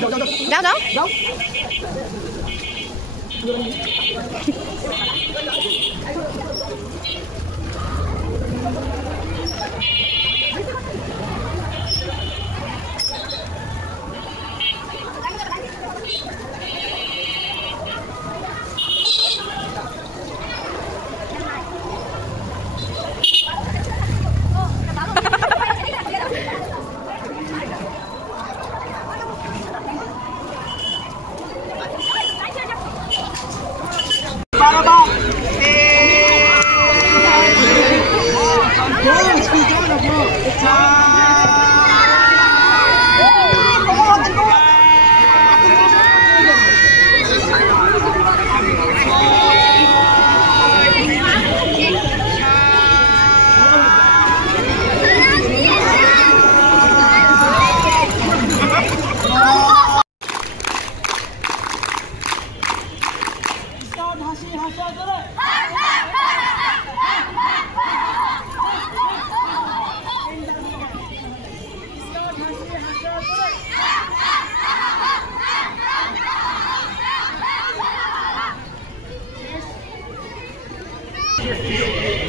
যাও যাও যাও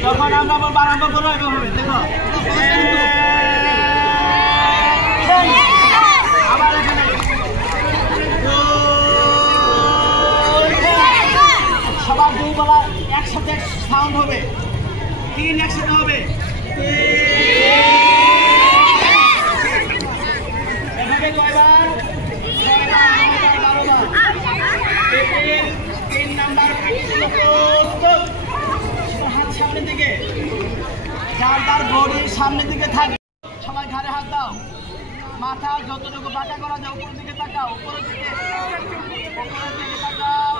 যখন আমরা আরম্ভ করবো এভাবে দেখো আবার এখানে সবার দুই গলা একসাথে সাউন্ড হবে, তিন একসাথে হবে, এভাবে কয়বার? 3 নাম্বার হাত সামনের দিকে, যার যার বডির সামনের দিকে থাকবে। সবাই ঘাড়ে হাত দাও, মাথা যতটুকু বাঁকা করা যায় উপরের দিকে তাকাও, উপরের দিকে তাকাও,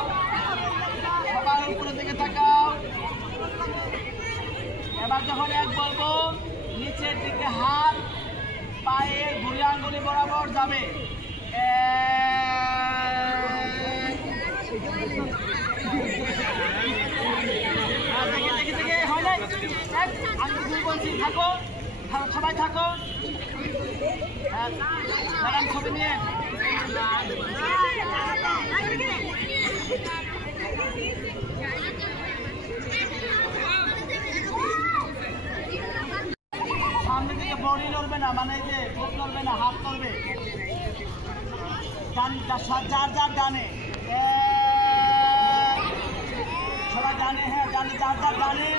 সবার উপরের দিকে তাকাও। এবার যখন এক বলবো নিচের দিকে হাত পায়ের বুড়ি আঙ্গুলি বরাবর যাবে। থাকো সবাই থাকো, ম্যাডাম ছবি নিয়ে সামনে দিকে বডি নড়বে না, মানে যে বুক নড়বে না, হাত নড়বে। যার যার ডানে সবাই ডানে, হ্যাঁ ডানে, যার যার ডানে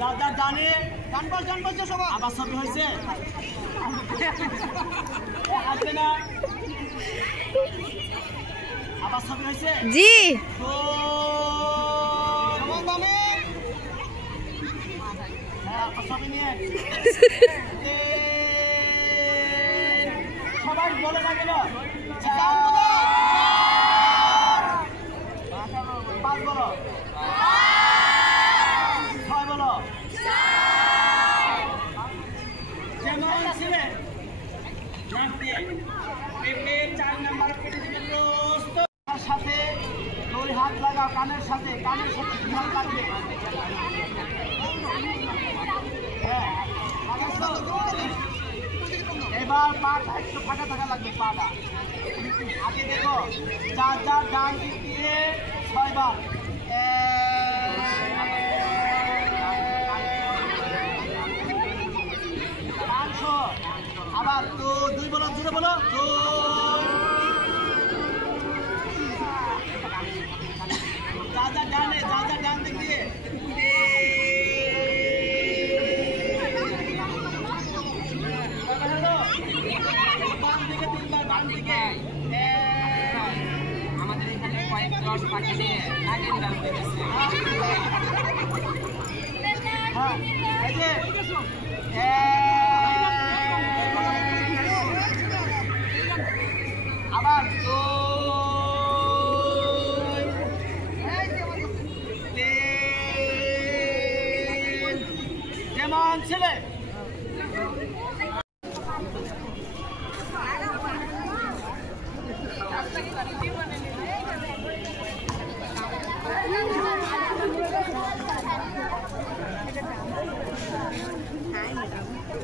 যার যার ডানে গান বলছে সবাই। আবার ছবি হয়েছে আসবে না, আবার ছবি হয়েছে জি ছবি নিয়ে সবাই বলে না কেন 5 বলো, 6 বলো। যেমন ছিলে 4 নাম্বার কেটে দিবে তার সাথে 2 হাত লাগাও, কানের সাথে 2 হাত লাগবে। এবার পাটা একটু ফাঁকা থাকা লাগবে, পাটা আগে দেখো। যার যার ডান দিক দিয়ে 6 বার, আবার তো 2 বলো, জোরে বলো, যা যা ডানে, যা যা ডান দিক দিয়ে আমাদের এখানে কয়েক দশ পাঠিয়ে আগের ডাল হয়ে গেছে। হ্যাঁ এই যে আবার যেমন ছেলে Hi, madam.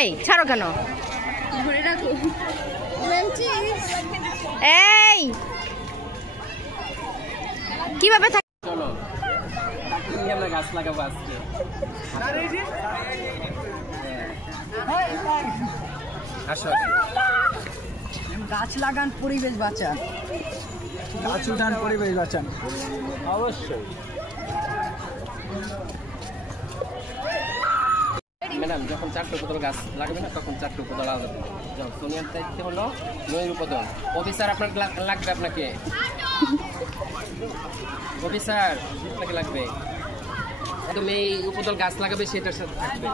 এই ছাড়ো কেন? ধরে রাখো। এই কিভাবে থাক? চলো আমরা গাছ লাগাবো আজকে। গাছ লাগান, পরিবেশ বাঁচান। গাছ উঠান, পরিবেশ বাঁচান। অবশ্যই ম্যাডাম, যখন 4টা উপদল গাছ লাগাবে না তখন 4টা উপদল আলাদা দেবে। যখন সোনিয়ার দায়িত্ব হলো 9 উপদল। অফিসার আপনার লাগবে, আপনাকে অফিসার আপনাকে লাগবে। একদম এই উপদল গাছ লাগাবে সেটার সাথে থাকবে।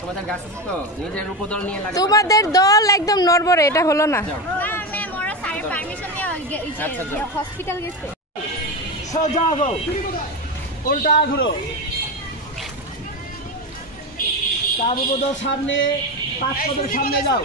তোমাদের গাছ আছে তো, নিজের উপদল নিয়ে লাগাবে। তোমাদের দল একদম নড়বড়ে, এটা হলো না। হসপিটাল গেছে। সোজা আগো, উল্টা ঘুরো। তার উপদল সামনে, 5 কদম সামনে যাও।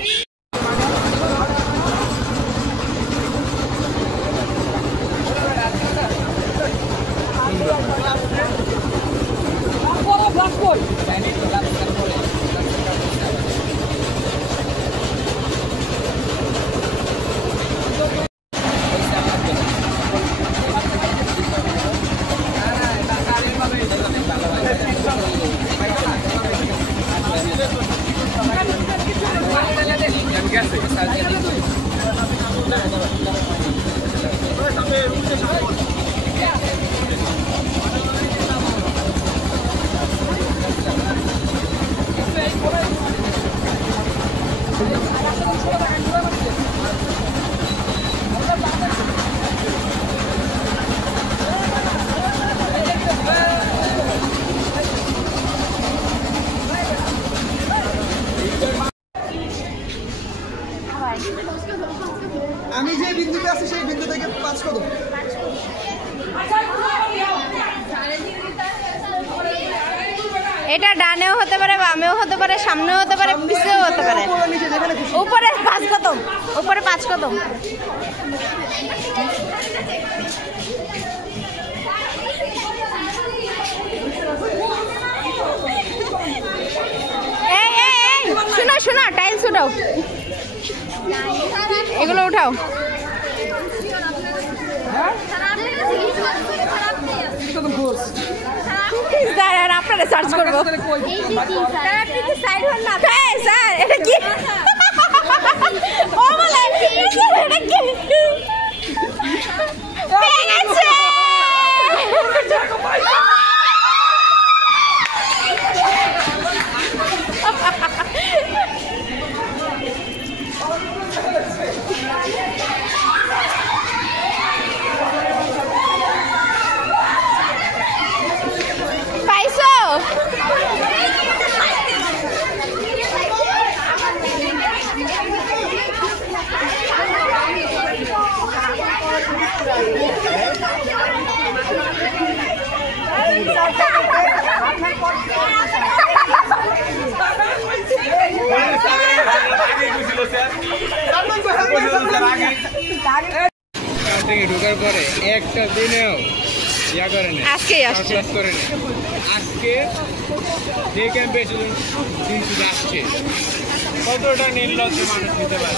আমি যে বিন্দুতে আছি সেই বিন্দু থেকে 5 কদম। এটা ডানেও হতে পারে, বামেও হতে পারে, সামনেও হতে পারে, পিছেও হতে পারে। উপরে 5 কদম, উপরে 5 কদম। এই এই এই শোনো শোনো, টাইলস উঠাও, এগুলো উঠাও। স্যার আপনারা সার্চ করবো। স্যার এটা কি? ও বলে এটা কি? পেয়ে গেছে। পাইছো? ঢোকার পরে একটা দিনেও ইয়া করে না, আজকেই আসছে। করে না। আজকে যে ক্যাম্পে দিন শুধু আসছে, কতটা নির্লজ্জ মানুষ নিতে পারে।